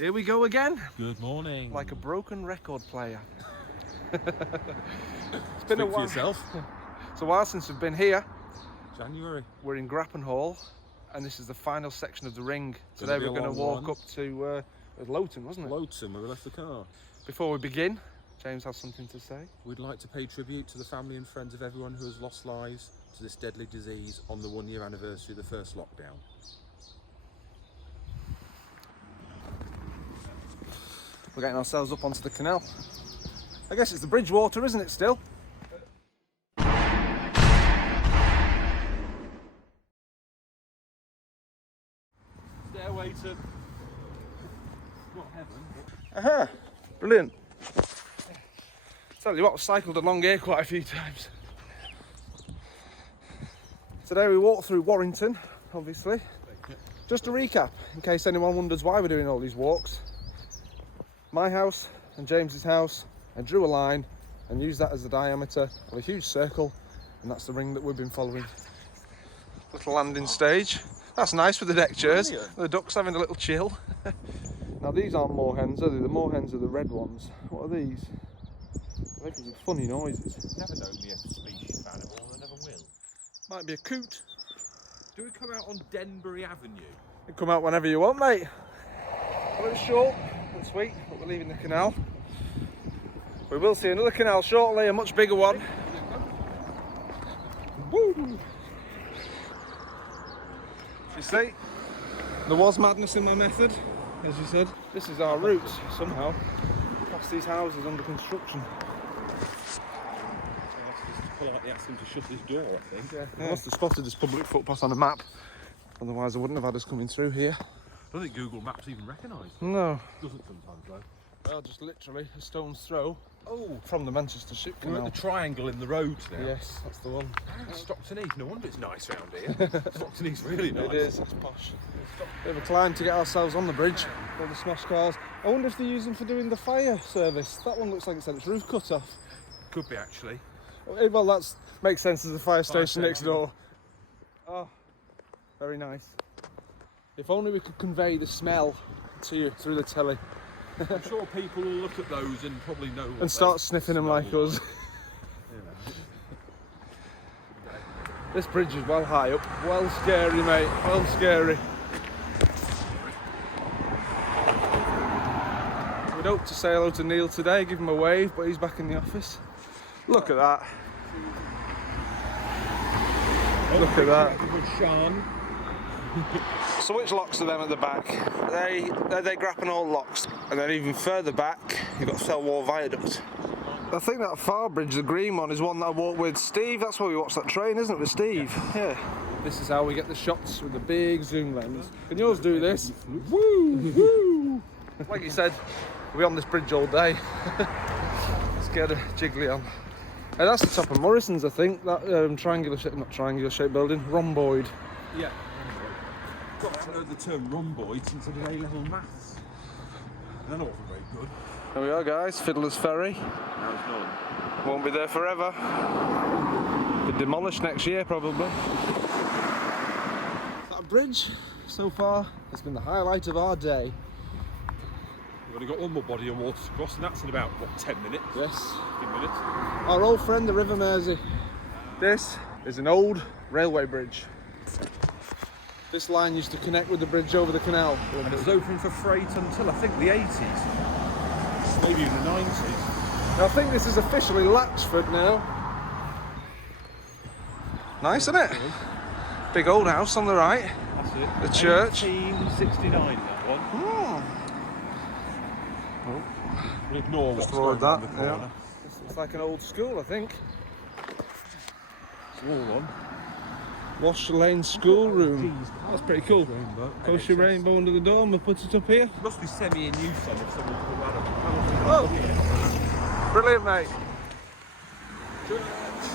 Here we go again. Good morning. Like a broken record player. It's been a while. For yourself. It's a while since we've been here. January. We're in Grappenhall, and this is the final section of the ring. Today we're going to walk up to it was Loughton, wasn't it? Loughton, where we left the car. Before we begin, James has something to say. We'd like to pay tribute to the family and friends of everyone who has lost lives to this deadly disease on the 1-year anniversary of the first lockdown. We're getting ourselves up onto the canal. I guess it's the Bridgewater, isn't it, still? Stairway to... not heaven. Aha! Brilliant. Tell you what, I've cycled along here quite a few times. Today we walked through Warrington, obviously. Just to recap, in case anyone wonders why we're doing all these walks. My house and James's house, I drew a line and used that as the diameter of a huge circle, and that's the ring that we've been following. Little landing stage. That's nice with the deck chairs. The ducks having a little chill. Now these aren't moorhens, are they? The moorhens are the red ones. What are these? They're making some funny noises. Never known me a species of animal, and I never will. Might be a coot. Do we come out on Denbury Avenue? You come out whenever you want, mate. Well, it's short and sweet, but we're leaving the canal. We will see another canal shortly, a much bigger one. Woo! You see, there was madness in my method, as you said. This is our route, somehow, past these houses under construction. So I have to just politely ask him to shut his door, I think. Yeah, we must have spotted this public footpath on a map, otherwise I wouldn't have had us coming through here. I don't think Google Maps even recognised it. No. It doesn't sometimes though. Well, just literally a stone's throw from the Manchester Ship Canal. We're at the triangle in the road now. Yes, that's the one. Stockton Heath, no wonder it's nice round here. Stockton Heath's really nice. It is, it's posh. Bit of a climb to get ourselves on the bridge. All the smash cars. I wonder if they're using for doing the fire service. That one looks like it's had its roof cut off. Could be actually. Well, that makes sense as a fire station next door. Oh, very nice. If only we could convey the smell to you through the telly. I'm sure people will look at those and probably know what and start sniffing them like us. This bridge is well high up. Well scary, mate. Well scary. We'd hoped to say hello to Neil today, give him a wave, but he's back in the office. Look at that. Look at that. So which locks are them at the back? They're Grappenhall locks, and then even further back you've got Selwall Viaduct. I think that far bridge, the green one, is one that I walked with Steve. That's where we watched that train, isn't it, with Steve? Yeah. This is how we get the shots with the big zoom lens. Can yours do this? Woo! Woo! Like you said, we'll be on this bridge all day. Let's get a jiggly on. Hey, that's the top of Morrison's, I think. That not triangular shaped building, rhomboid. Yeah. Got to know the term rhomboid since I did A-level maths. And that wasn't very good. There we are, guys, Fiddler's Ferry. Now it's not. Won't be there forever. Be demolished next year, probably. That bridge, so far, has been the highlight of our day. We've only got one more body of water to cross, and that's in about, what, 10 minutes? Yes. 15 minutes. Our old friend, the River Mersey. This is an old railway bridge. This line used to connect with the bridge over the canal. And it was open for freight until, I think, the 80s. Maybe even the 90s. Now, I think this is officially Latchford now. Nice, isn't it? Big old house on the right. That's it. The church. 1869, that one. Oh. We'll ignore what's Throw going that, on the corner. Yeah. It's like an old school, I think. It's all on. Wash Lane Schoolroom. That's pretty cool. Post your rainbow under the door and we'll put it up here. It must be semi in use then if someone put that up. Oh! Brilliant, mate.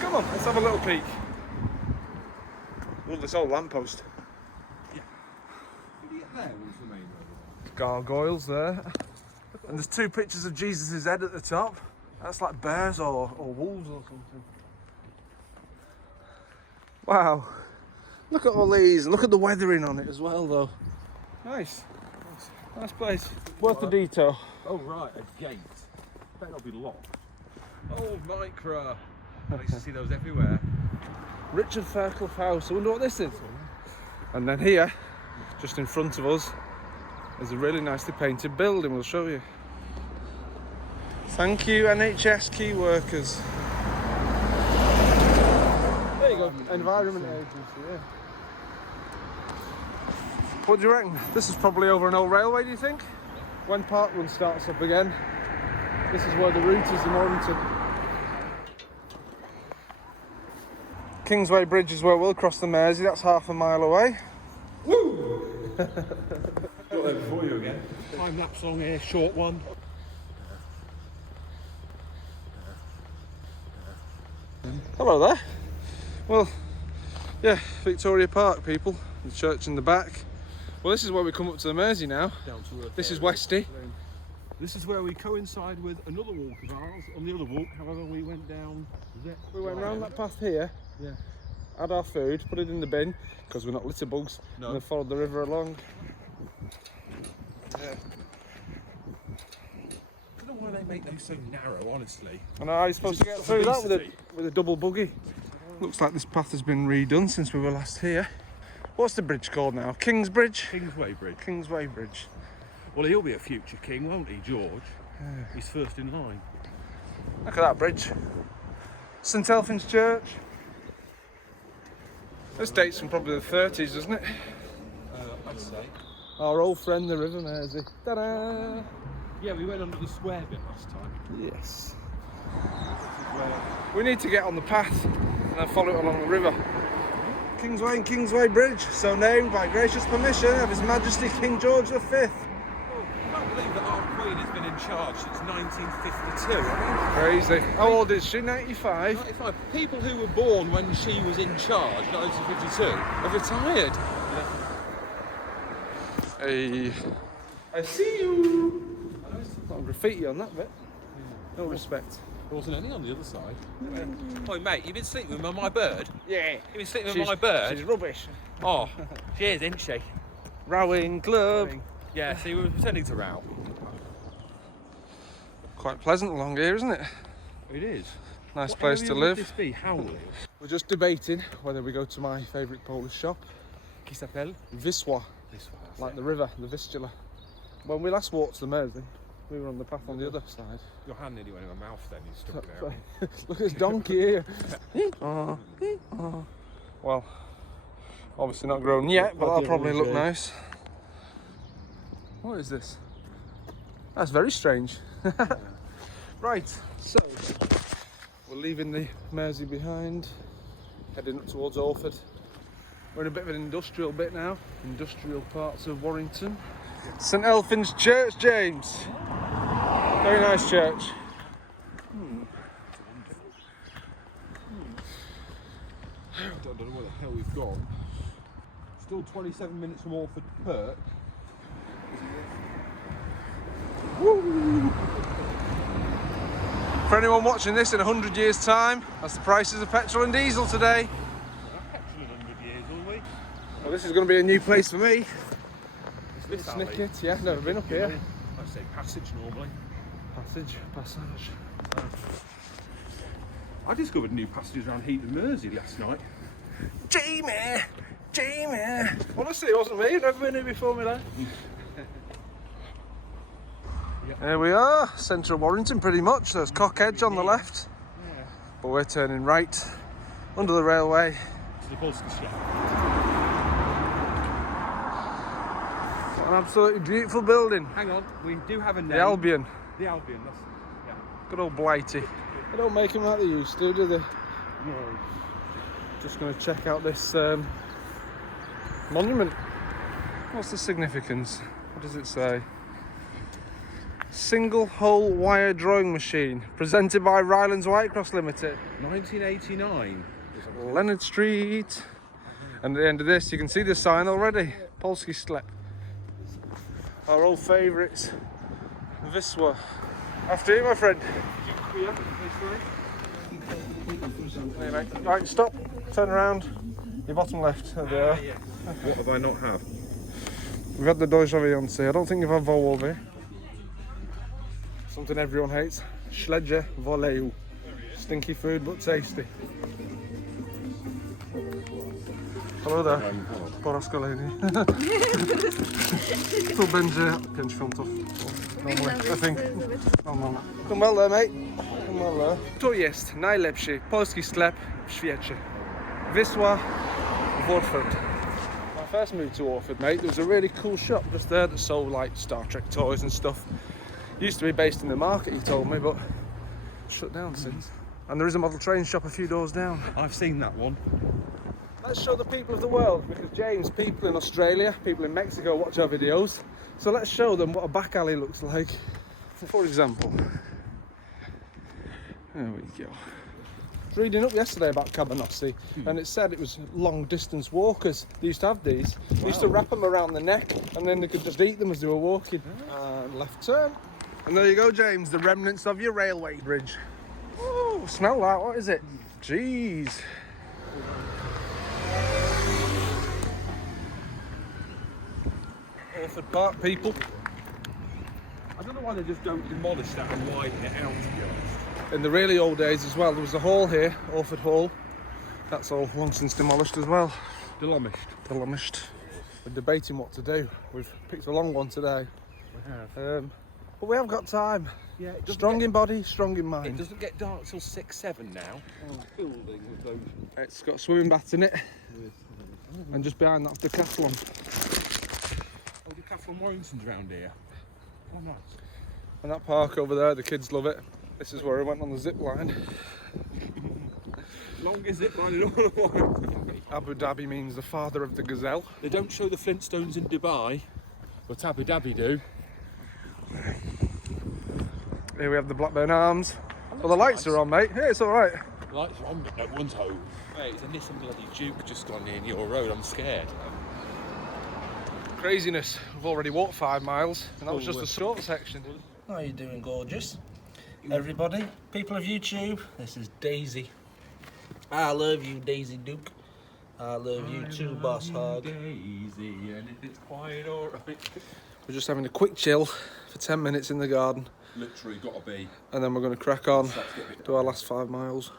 Come on, let's have a little peek. Love this old lamppost. Yeah. Did you get there? What's the main road? Gargoyles there. And there's two pictures of Jesus' head at the top. That's like bears or wolves or something. Wow. Look at all these, and look at the weathering on it as well, though. Nice. Nice place. Worth the detour. Oh right, a gate. Better not be locked. Oh, micro. I used to see those everywhere. Richard Fairclough House. I wonder what this is. And then here, just in front of us, is a really nicely painted building. We'll show you. Thank you, NHS key workers. There you go, Environment Agency, yeah. What do you reckon? This is probably over an old railway, do you think? When Parkrun starts up again, this is where the route is in Warrington. Kingsway Bridge is where we'll cross the Mersey, that's half a mile away. Woo! Got there before you again. Time lapse on here, short one. Hello there. Well, yeah, Victoria Park, people. The church in the back. Well, this is where we come up to the Mersey now. Down to This is Westy. This is where we coincide with another walk of ours. On the other walk, however, we went down. We went round that path here. Yeah. Had our food, put it in the bin because we're not litterbugs, No. and then followed the river along. Yeah. I don't know why they make them so narrow, honestly. And how are you supposed to get through that with a double buggy? Looks like this path has been redone since we were last here. What's the bridge called now? Kingsbridge? Kingsway Bridge. Kingsway Bridge. Well, he'll be a future king, won't he, George? He's first in line. Look at that bridge. St Elphin's Church. This dates from probably the 30s, doesn't it? I'd say. Our old friend, the River Mersey. Ta-da! Yeah, we went under the square bit last time. Yes. We need to get on the path and then follow it along the river. Kingsway and Kingsway Bridge, so named by gracious permission of His Majesty King George V. I can't believe that our Queen has been in charge since 1952. Crazy. How old is she? 95? 95. People who were born when she was in charge, 1952, have retired. Hey. I see you. Got graffiti on that bit. No respect. There wasn't any on the other side. Oh, mate, you've been sleeping with my bird? Yeah. You've been sleeping with my bird? She's rubbish. Oh, she is, isn't she? Rowing club. Yeah, see, we were pretending to row. Quite pleasant along here, isn't it? It is. Nice What place area to would live. this be? Howley? We're just debating whether we go to my favourite Polish shop, Qui s'appelle? Wisła, like the river, the Vistula. When we last walked to the Mersey, we were on the path on the other side. Your hand nearly went in my mouth then, you stuck it out. Look at this donkey here. Oh. Well, obviously not grown yet, but that'll probably look nice. What is this? That's very strange. Right, so we're leaving the Mersey behind, heading up towards Alford. We're in a bit of an industrial bit now, industrial parts of Warrington. St Elphin's Church, James. Very nice church. I don't know where the hell we've gone. Still 27 minutes from Alford Perk. Woo! For anyone watching this in 100 years' time, that's the prices of petrol and diesel today. Petrol in 100 years, will we? Well, this is going to be a new place for me. This Snicket, yeah, never been up here. I say passage normally. Passage. I discovered new passages around Heaton Mersey last night. Jamie! Honestly, it wasn't me, I've never been here before me life. Here we are, centre of Warrington pretty much. There's Cockedge on the left. Yeah. But we're turning right, under the railway. To the Postbox shop. What an absolutely beautiful building. Hang on, we do have a name. The Albion. The Albion, that's... Yeah. Good old Blighty. They don't make them like they used to, do they? No. Just going to check out this monument. What's the significance? What does it say? Single hole wire drawing machine, presented by Rylands Whitecross Limited. 1989. Leonard Street. And at the end of this, you can see the sign already. Polski Sklep. Our old favourites. Wisła. After you, my friend. Anyway, right, stop. Turn around. Your bottom left. There they are. What have I not have? We've had the dojavionce. I don't think we've had wołowy. Something everyone hates. Śledzie woleju. Stinky food but tasty. Hello there. Po raz kolejny. Tu będzie 5 funtów. I think. Come well there, mate. Come well there. Tu jest najlepszy polski sklep w świecie. Wisła, Warrington. When I first moved to Warrington, mate, there was a really cool shop just there that sold like Star Trek toys and stuff. It used to be based in the market, he told me, but shut down since. And there is a model train shop a few doors down. I've seen that one. Let's show the people of the world, because James, people in Australia, people in Mexico watch our videos. So let's show them what a back alley looks like. For example, there we go. I was reading up yesterday about cabanossi, and it said it was long distance walkers. They used to have these. They used to wrap them around the neck, and then they could just eat them as they were walking. And left turn. And there you go, James, the remnants of your railway bridge. Oh, smell that, what is it? Jeez. Orford Park, people. I don't know why they just don't demolish that and widen it out, to be honest. In the really old days as well, there was a hall here, Orford Hall. That's all long since demolished as well. Demolished. We're debating what to do. We've picked a long one today. We have. But we have got time. Yeah, strong in body, strong in mind. It doesn't get dark till 6, 7 now. Building with those. It's got swimming baths in it. And just behind that's Decathlon. Oh, Decathlon Warrington's around here. Oh, nice. And that park over there, the kids love it. This is where I went on the zip line. Longest zip line in all of Warrington. Abu Dhabi means the father of the gazelle. They don't show the Flintstones in Dubai, but Abu Dhabi do. Here we have the Blackburn Arms. Well, the lights are on, mate. Yeah, it's all right. The lights are on, but no one's home. Mate, it's a Nissan bloody Duke just gone in your road. I'm scared. Craziness. We've already walked 5 miles, and that was just the short section. How are you doing, gorgeous? Everybody, people of YouTube, this is Daisy. I love you, Daisy Duke. I love you too, Boss Hog. Daisy, and if it's quiet, alright. We're just having a quick chill for 10 minutes in the garden. Literally gotta be. And then we're going to crack on, do our last 5 miles.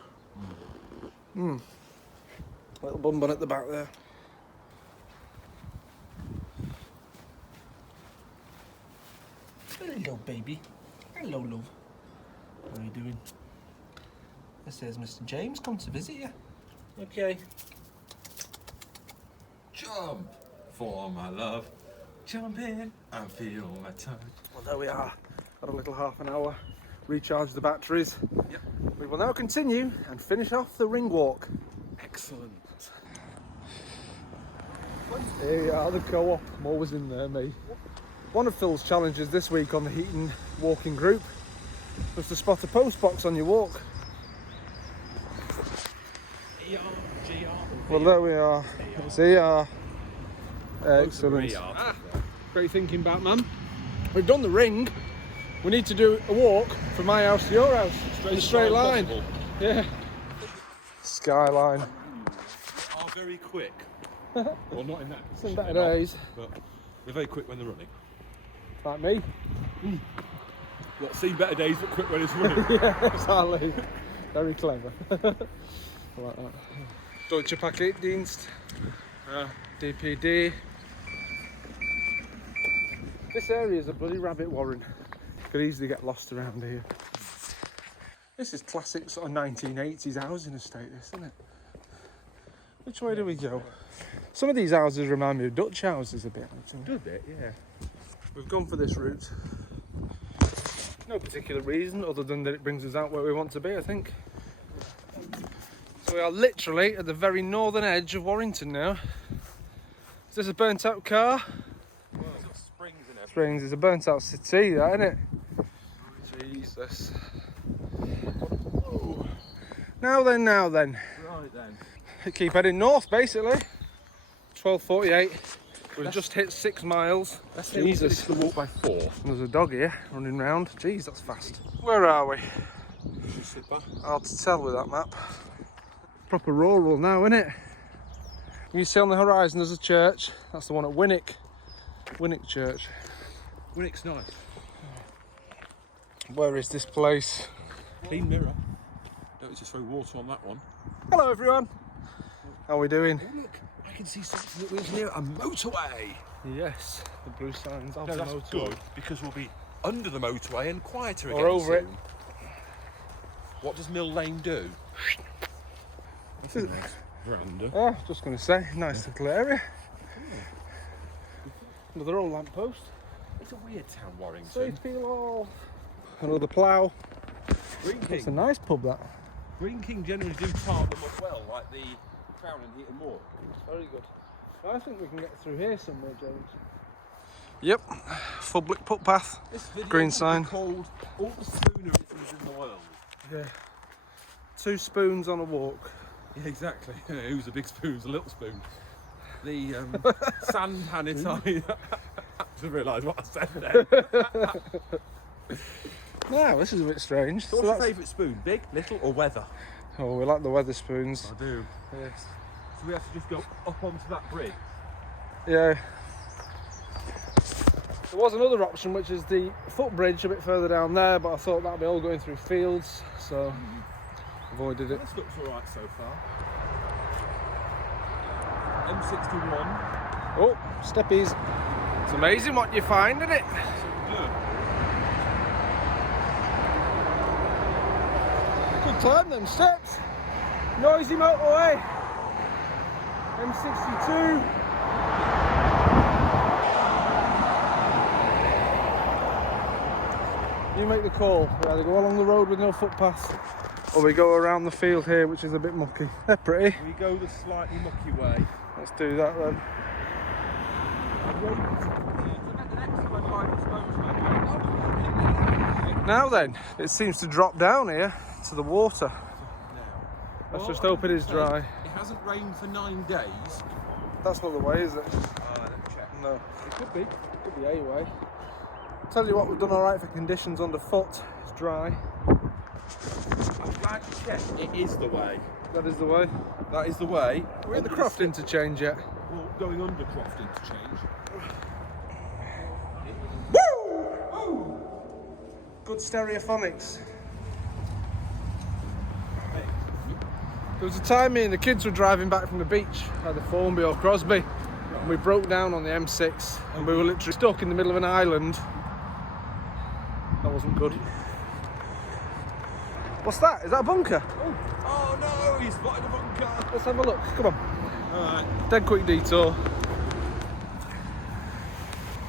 Little bun bun at the back there. Hello, baby. Hello, love. How are you doing? This is Mr. James, come to visit you. Okay. Jump for my love. Jump in and feel my touch. Well, there we are. Got a little half an hour. Recharge the batteries. Yep. We will now continue and finish off the ring walk. Excellent. Hey, the co-op. I'm always in there, mate. One of Phil's challenges this week on the Heaton walking group was to spot a postbox on your walk. Well, there we are. It's ER. Excellent. Great thinking, Batman. We've done the ring. We need to do a walk from my house to your house. In a straight line. Possible. Yeah. Skyline. Are very quick. Well, not in that. Some better days. But they're very quick when they're running. Like me. What, seen better days but quick when it's running? Yeah, exactly. Very clever. I like that. Deutsche Paketdienst. DPD. This area is a bloody rabbit warren. Could easily get lost around here. This is classic sort of 1980s housing estate, this, isn't it? Which way do we go? Some of these houses remind me of Dutch houses a bit. A bit, yeah. We've gone for this route. No particular reason other than that it brings us out where we want to be, I think. So we are literally at the very northern edge of Warrington now. Is this a burnt out car? Well, it's got springs in everything. Springs is a burnt out city, that, isn't it? Jesus. Now then. Right then. Keep heading north, basically. 12:48. We've just hit 6 miles. Jesus. The walk by 4. There's a dog here running round. Jeez, that's fast. Where are we? Super. Hard to tell with that map. Proper rural now, isn't it? You see on the horizon there's a church. That's the one at Winwick. Winnick Church. Winnick's nice. Where is this place? Clean mirror. Don't just throw water on that one. Hello everyone. How are we doing? Oh look, I can see something that was near a motorway. Yes, the blue signs of No, the that's motorway. good because we'll be under the motorway and quieter again Or over soon. What does Mill Lane do? That's a nice veranda. Oh, just going to say, nice little area. Another old lamppost. It's a weird town, Warrington. Safety law. Another plough. Green It's a King. nice pub, that. Green King generally do tarp them up well, like the Crown and Heaton Moor. Very good. I think we can get through here somewhere, James. Yep, public footpath. This video Green will be sign. called All the Spoonerisms in the World. Yeah. 2 spoons on a walk. Yeah, exactly. Who's the big spoon? Who's the little spoon? The sand hanitine. I just realised what I said there. Now, this is a bit strange. So what's your favourite spoon? Big, little or weather? Oh, we like the weather spoons. I do. Yes. So we have to just go up onto that bridge. Yeah. There was another option, which is the footbridge a bit further down there, but I thought that'd be all going through fields, so avoided it. This looks alright so far. M61. Oh, steppies. It's amazing what you find, isn't it? Good. Good climb them steps. Noisy motorway. M62. You make the call. We either go along the road with no footpath, or we go around the field here, which is a bit mucky. They're pretty. We go the slightly mucky way. Let's do that then. Now then, it seems to drop down here to the water. Let's just hope it is dry. It hasn't rained for 9 days. That's not the way, is it? Let me check. No. It could be. Could be a way. Tell you what, we've done alright for conditions underfoot. It's dry. I'm glad you checked. It is the way. That is the way. That is the way. We're in the Croft interchange yet. Well, going under Croft interchange. Woo! Good stereophonics. There was a time me and the kids were driving back from the beach, either Formby or Crosby, and we broke down on the M6 and we were literally stuck in the middle of an island. That wasn't good. What's that? Is that a bunker? Oh no, he's spotted a bunker. Let's have a look. Come on. Alright. Dead quick detour.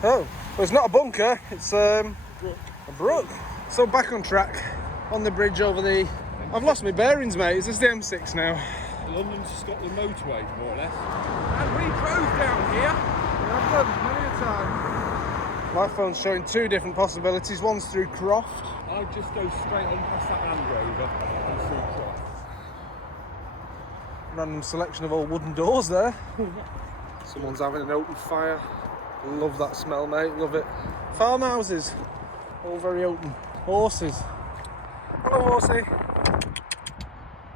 Oh, well, it's not a bunker, it's a brook. So back on track, on the bridge over the... I've lost my bearings, mate. Is this the M6 now? The London to Scotland motorway, more or less. And we drove down here. I've done many a time. My phone's showing 2 different possibilities. One's through Croft. I'd just go straight on past that Land Rover and through Croft. Random selection of old wooden doors there. Someone's having an open fire. Love that smell, mate. Love it. Farmhouses, all very open. Horses. Hello, horsey.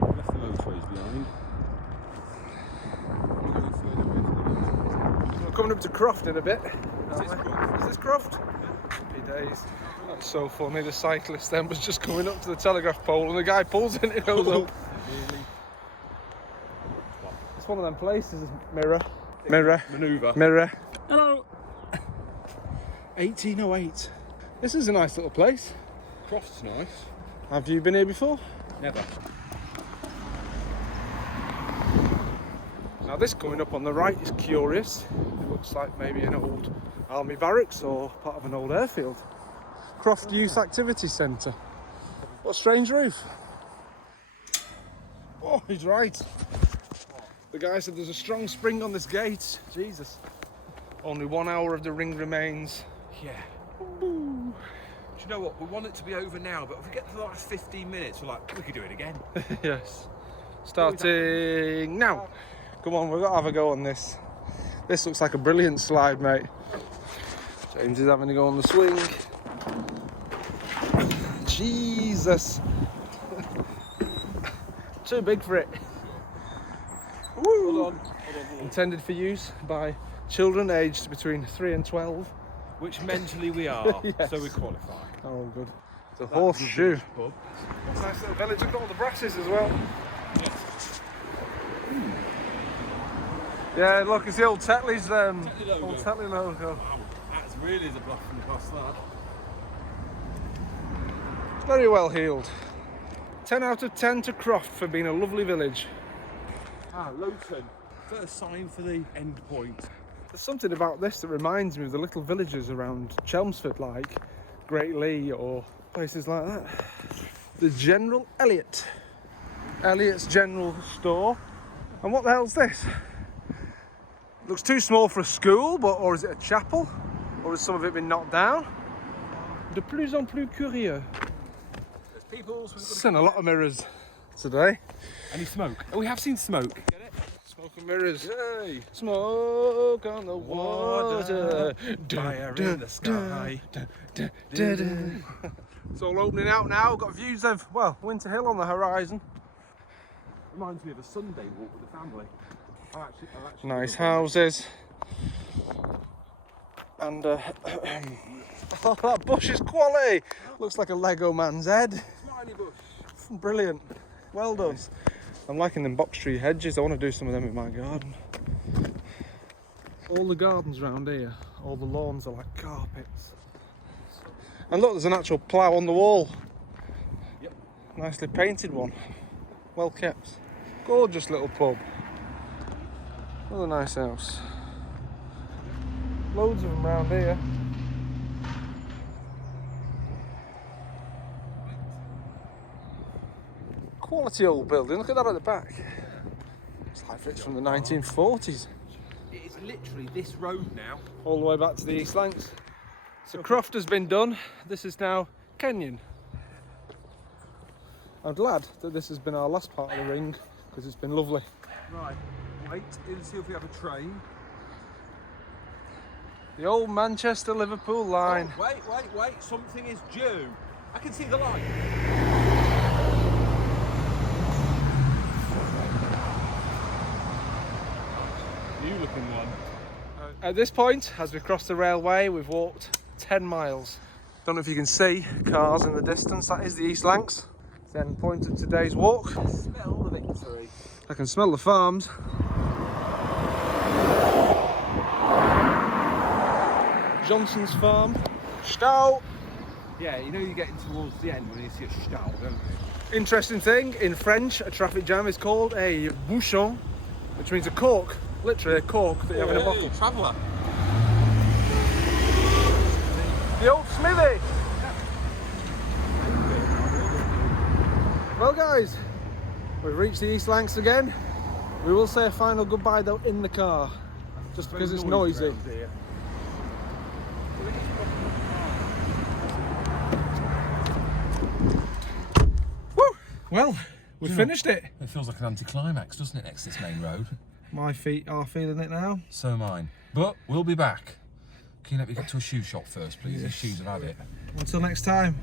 Left the motorways behind. We're going further away from the motorways. We're coming up to Croft in a bit. Is this Croft? Is this Croft? Happy days. That's so funny. The cyclist then was just coming up to the telegraph pole and the guy pulls in and it goes up. Really? It's one of them places. Mirror. Mirror. Manoeuvre. Mirror. Hello. 1808. This is a nice little place. Croft's nice. Have you been here before? Never. Now this coming up on the right is curious. It looks like maybe an old army barracks or part of an old airfield. Croft Youth Activity Centre. What a strange roof. Oh, he's right. The guy said there's a strong spring on this gate. Jesus. Only 1 hour of the ring remains. Yeah. Do you know what? We want it to be over now, but if we get to the last 15 minutes, we're like, we could do it again. Yes. Starting now. Come on, we've got to have a go on this. This looks like a brilliant slide, mate. James is having a go on the swing. Jesus. Too big for it. Woo. Hold on. Intended for use by children aged between 3 and 12. Which mentally we are, Yes. so we qualify. Oh, good. It's a That's horseshoe. the pub. It's a nice little village. I've got all the brasses as well. Yes. Yeah, look, it's the old Tetley's Tetley logo. old Tetley logo. Wow, that's really the bluff from across that. It's very well heeled. 10 out of 10 to Croft for being a lovely village. Ah, Luton. First sign for the end point. There's something about this that reminds me of the little villages around Chelmsford, like Great Lee or places like that. The General Elliott's General Store. And what the hell's this? Looks too small for a school, or is it a chapel? Or has some of it been knocked down? De plus en plus curieux. There's people. So Seen a lot of mirrors today. any smoke? Oh, we have seen smoke. Get it? Smoke and mirrors. Yay! Smoke on the water. Fire in the sky. It's all opening out now. Got views of, well, Winter Hill on the horizon. Reminds me of a Sunday walk with the family. I'll actually Nice houses. And oh, that bush is quality. Looks like a Lego man's head. Smiley bush. Brilliant. Well done. I'm liking them box tree hedges. I want to do some of them in my garden. All the gardens around here, all the lawns are like carpets. And look, there's an actual plough on the wall. Yep. Nicely painted one. Well kept. Gorgeous little pub. Another nice house. Loads of them around here. Quality old building. Look at that at the back. It's like it's from the 1940s. It is literally this road now. All the way back to the East Lancs. So Croft has been done. This is now Kenyon. I'm glad that this has been our last part of the ring because it's been lovely. Right. Wait and see if we have a train. The old Manchester-Liverpool line. Oh, wait. Something is due. I can see the light. New looking one. At this point, as we cross the railway, we've walked 10 miles. Don't know if you can see cars in the distance. That is the East Lancs. It's the end point of today's walk. Smell the victory. I can smell the farms. Johnson's farm. Stau. Yeah, you know you're getting towards the end when you see a stau, don't you? Interesting thing, in French, a traffic jam is called a bouchon, which means a cork. Literally a cork that you have in a bottle. Traveller. The old smithy. Well guys, we've reached the East Lancs again. We will say a final goodbye though in the car, just because it's noisy. Woo! Well, we finished it. It feels like an anticlimax, doesn't it, next to this main road? My feet are feeling it now. So mine. But we'll be back. Can you let me get to a shoe shop first, please? Yes. These shoes have had it. Until next time.